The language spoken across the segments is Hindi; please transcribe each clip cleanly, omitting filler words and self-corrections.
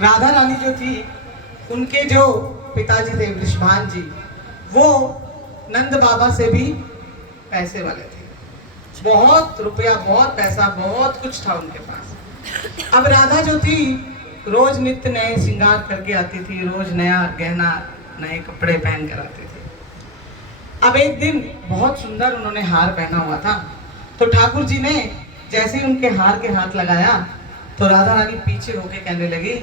राधा रानी जो थी, उनके जो पिताजी थे वृषभान जी, वो नंद बाबा से भी पैसे वाले थे। बहुत रुपया, बहुत पैसा, बहुत कुछ था उनके पास। अब राधा जो थी रोज नित्य नए श्रृंगार करके आती थी, रोज नया गहना, नए कपड़े पहन कर आती थी। अब एक दिन बहुत सुंदर उन्होंने हार पहना हुआ था, तो ठाकुर जी ने जैसे ही उनके हार के हाथ लगाया तो राधा रानी पीछे होके कहने लगी,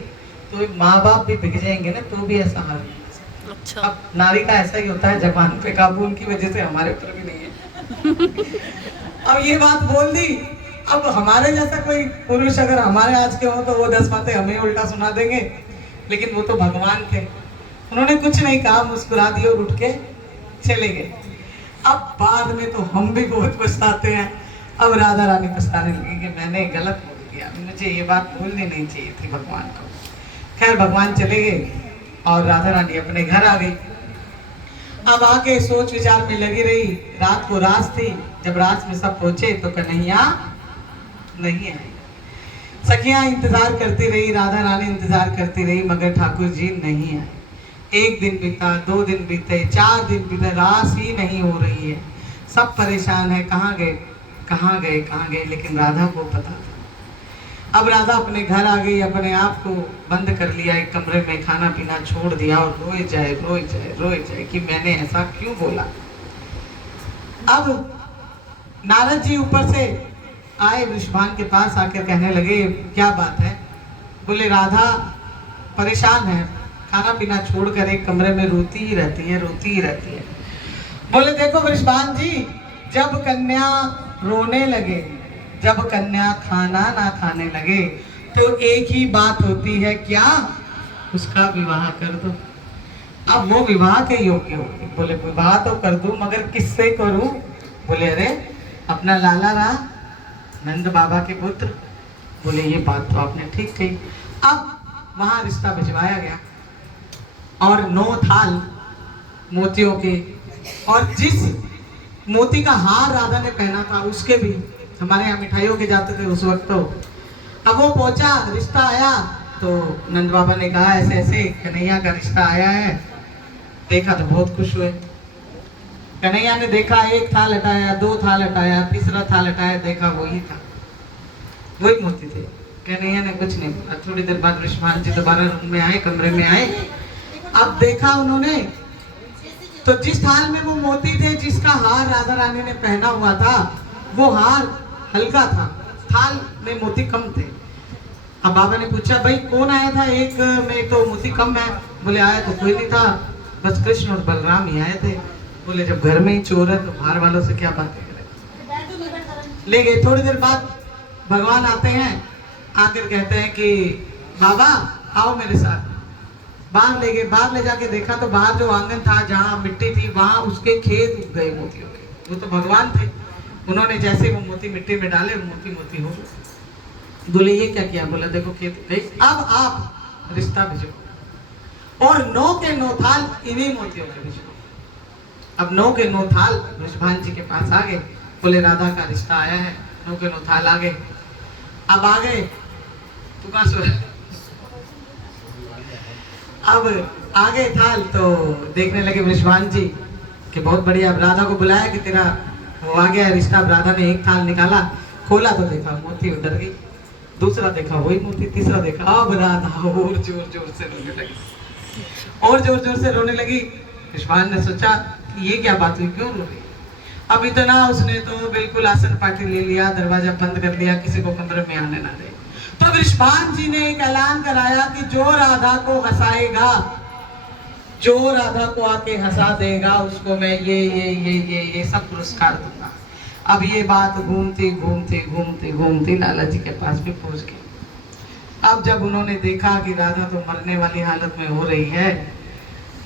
तो माँ बाप भी बिक जाएंगे ना तो भी ऐसा हार नहीं। अच्छा। अब नारी का ऐसा ही होता है, जबान पे काबू उनकी वजह से हमारे ऊपर भी नहीं है। अब ये बात बोल दी, अब हमारे जैसा कोई पुरुष अगर हमारे आज के हो तो वो 10 बातें हमें उल्टा सुना देंगे, लेकिन वो तो भगवान थे, उन्होंने कुछ नहीं कहा, मुस्कुरा दिए और उठ के चले गए। अब बाद में तो हम भी बहुत पछताते हैं। अब राधा रानी पछताने लगी कि मैंने गलत बोल दिया, मुझे ये बात बोलनी नहीं चाहिए थी भगवान को। खैर भगवान चले गए और राधा रानी अपने घर आ गई। अब आके सोच विचार में लगी रही। रात को रास थी, जब रास में सब पहुंचे तो कन्हैया नहीं आए। सखियां इंतजार करती रही, राधा रानी इंतजार करती रही, मगर ठाकुर जी नहीं आए। एक दिन बीता, 2 दिन बीते, 4 दिन बीते, रास ही नहीं हो रही है। सब परेशान है, कहाँ गए कहाँ गए कहाँ गए, लेकिन राधा को पता था। अब राधा अपने घर आ गई, अपने आप को बंद कर लिया एक कमरे में, खाना पीना छोड़ दिया और रोए जाए रोए जाए रोए जाए कि मैंने ऐसा क्यों बोला। अब नारद जी ऊपर से आए, वृषभान के पास आकर कहने लगे, क्या बात है? बोले राधा परेशान है, खाना पीना छोड़कर एक कमरे में रोती ही रहती है, रोती ही रहती है। बोले देखो वृषभान जी, जब कन्या रोने लगे, जब कन्या खाना ना खाने लगे, तो एक ही बात होती है, क्या? उसका विवाह कर दो। अब वो विवाह के योग्य होगी। बोले विवाह तो कर दूं, मगर किससे करूं? बोले अरे अपना लाला रहा, नंद बाबा के पुत्र। बोले ये बात तो आपने ठीक कही। अब वहां रिश्ता भिजवाया गया और 9 थाल मोतियों के, और जिस मोती का हार राधा ने पहना था उसके भी, हमारे यहाँ मिठाइयों के जाते थे उस वक्त। तो अब वो पहुंचा, रिश्ता आया, तो नंद बाबा ने कहा ऐसे ऐसे कन्हैया का रिश्ता आया है। देखा तो बहुत खुश हुए। कन्हैया ने देखा, 1 थाल हटाया, 2 थाल हटाया, तीसरा थाल हटाया, देखा वही था, वही मोती थे। कन्हैया ने कुछ नहीं बोला। थोड़ी देर बाद वृषभान जी दोबारा रूम में आए, कमरे में आए। अब देखा उन्होंने तो जिस थाल में वो मोती थे, जिसका हार राधा रानी ने पहना हुआ था, वो हार हल्का था, थाल में मोती कम थे। अब बाबा ने पूछा भाई कौन आया था, एक में तो मोती कम है। बोले आया तो कोई नहीं था, बस कृष्ण और बलराम ही आए थे। बोले जब घर में ही चोर है तो बाहर वालों से क्या बातें करें। ले गए। थोड़ी देर बाद भगवान आते हैं, आकर कहते हैं कि बाबा आओ मेरे साथ। बाहर ले गए। बाहर ले जाके देखा तो बाहर जो आंगन था, जहाँ मिट्टी थी, वहां उसके खेत उग गए मोतियों के। वो तो भगवान थे, उन्होंने जैसे वो मोती मिट्टी में डाले, मोती मोती हो गए। बोले ये क्या किया? बोला देखो खेत गई, अब आप रिश्ता भिजो, और 9 के 9 थाल इन्हीं मोतियों के भिजो। अब 9 के 9 थाल वृषभान जी के पास आ गए। बोले राधा का रिश्ता आया है, 9 के 9 थाल आ गए। अब आ गए, तू कहाँ सो रहा? अब आगे थाल तो देखने लगे वृषभान जी कि बहुत बढ़िया। अब राधा को बुलाया कि तेरा वो आ गया रिश्ता। अब राधा ने एक थाल निकाला, खोला तो देखा मोती उतर गई, दूसरा देखा वही मोती, तीसरा देखा। अब राधा और जोर जोर से रोने लगी, और जोर जोर से रोने लगी। वृषभान ने सोचा कि ये क्या बात हुई, क्यों रो रही? अब इतना उसने तो बिल्कुल आसन पार्टी ले लिया, दरवाजा बंद कर लिया, किसी को कमरे में आने ना दे। तो वृषभान जी ने एक ऐलान कराया कि जो राधा को हंसाएगा, जो राधा को आके हंसा देगा, उसको मैं ये सब पुरस्कार दूंगा। अब ये बात घूमती घूमती घूमती घूमती लाला जी के पास भी पहुंच गई। अब जब उन्होंने देखा कि राधा तो मरने वाली हालत में हो रही है,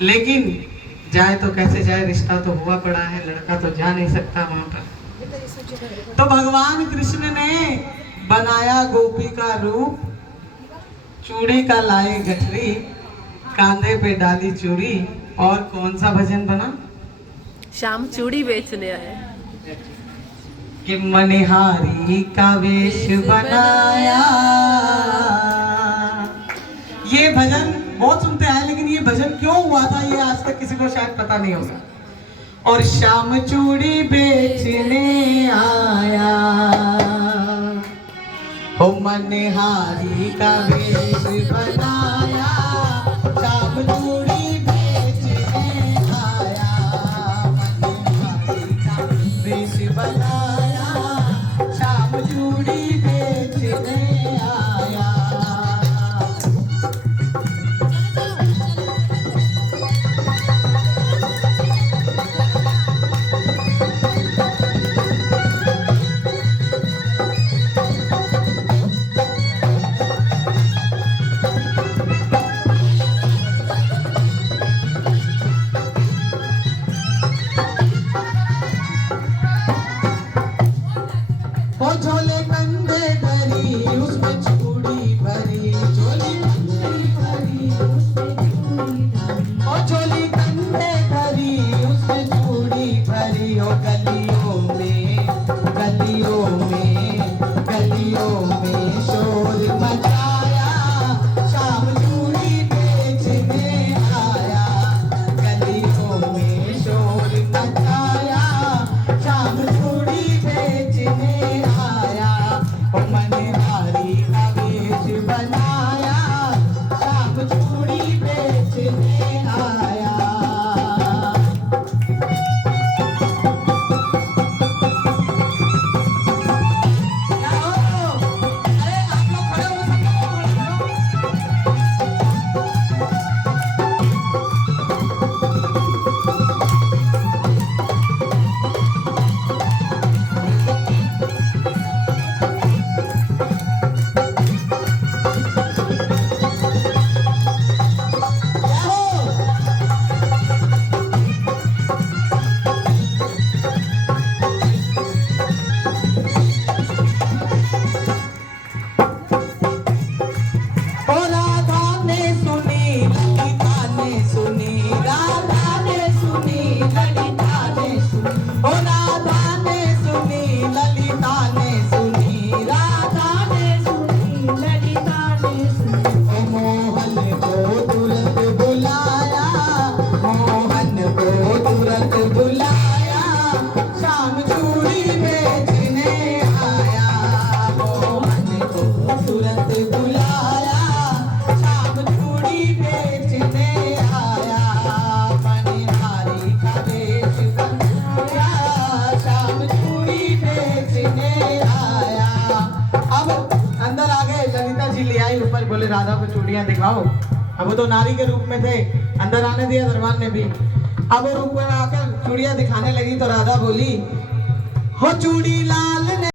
लेकिन जाए तो कैसे जाए, रिश्ता तो हुआ पड़ा है, लड़का तो जा नहीं सकता वहां पर। तो भगवान कृष्ण ने बनाया गोपी का रूप, चूड़ी का लाए गठरी, कांधे पे डाली चूड़ी, और कौन सा भजन बना? शाम चूड़ी बेचने आए कि मनिहारी का वेश बनाया, ये बहुत सुनते आए, लेकिन ये भजन क्यों हुआ था ये आज तक किसी को शायद पता नहीं होगा। और श्याम चूड़ी बेचने आया, हो मनहारी का वेश बनाया, श्याम चूड़ी बेचने आया, मनहारी का वेश बनाया, श्याम चूड़ी बेचने आया। ओ झोले कंधे धरी उसमें चूड़ी भरी, झोली कंधे भरी उसमें चूड़ी भरी, ओ झोली कंधे धरी उसमें चूड़ी भरी। ओ गलियों में गलियों में गलियों में शोर मचाया, शाम चूड़ी बेचने आया, गलियों में शोर मचाया, शाम चूड़ी बेचने आया, ओ मनहारी का वेश बनाया, शाम चूड़ी बेचने आया। क्या हो? अरे आप लोग खड़े हो, सब लोग खड़े हो। क्या हो? ओ राधा ने सुनी ललिता ने सुनी, राधा ने सुनी ललिता ने सुनी, ओ राधा ने सुनी ललिता ने सुनी, राधा ने सुनी ललिता ने सुनी। ओ मोहन को तुरंत बुलाया, मोहन को तुरंत बुलाया, शाम चूड़ी बेचने आया, मोहन को तुरंत बुलाया, शाम चूड़ी बेचने आया, मनहारी का वेश बनाया, शाम चूड़ी बेचने आया। अब अंदर आ गए, ललिता जी ले आई ऊपर, बोले राधा को चूड़ियां दिखाओ। अब वो तो नारी के रूप में थे, अंदर आने दिया दरबार ने भी। अब वो रूप में आकर चूड़ियां दिखाने लगी तो राधा बोली, हो चूड़ी लाल ने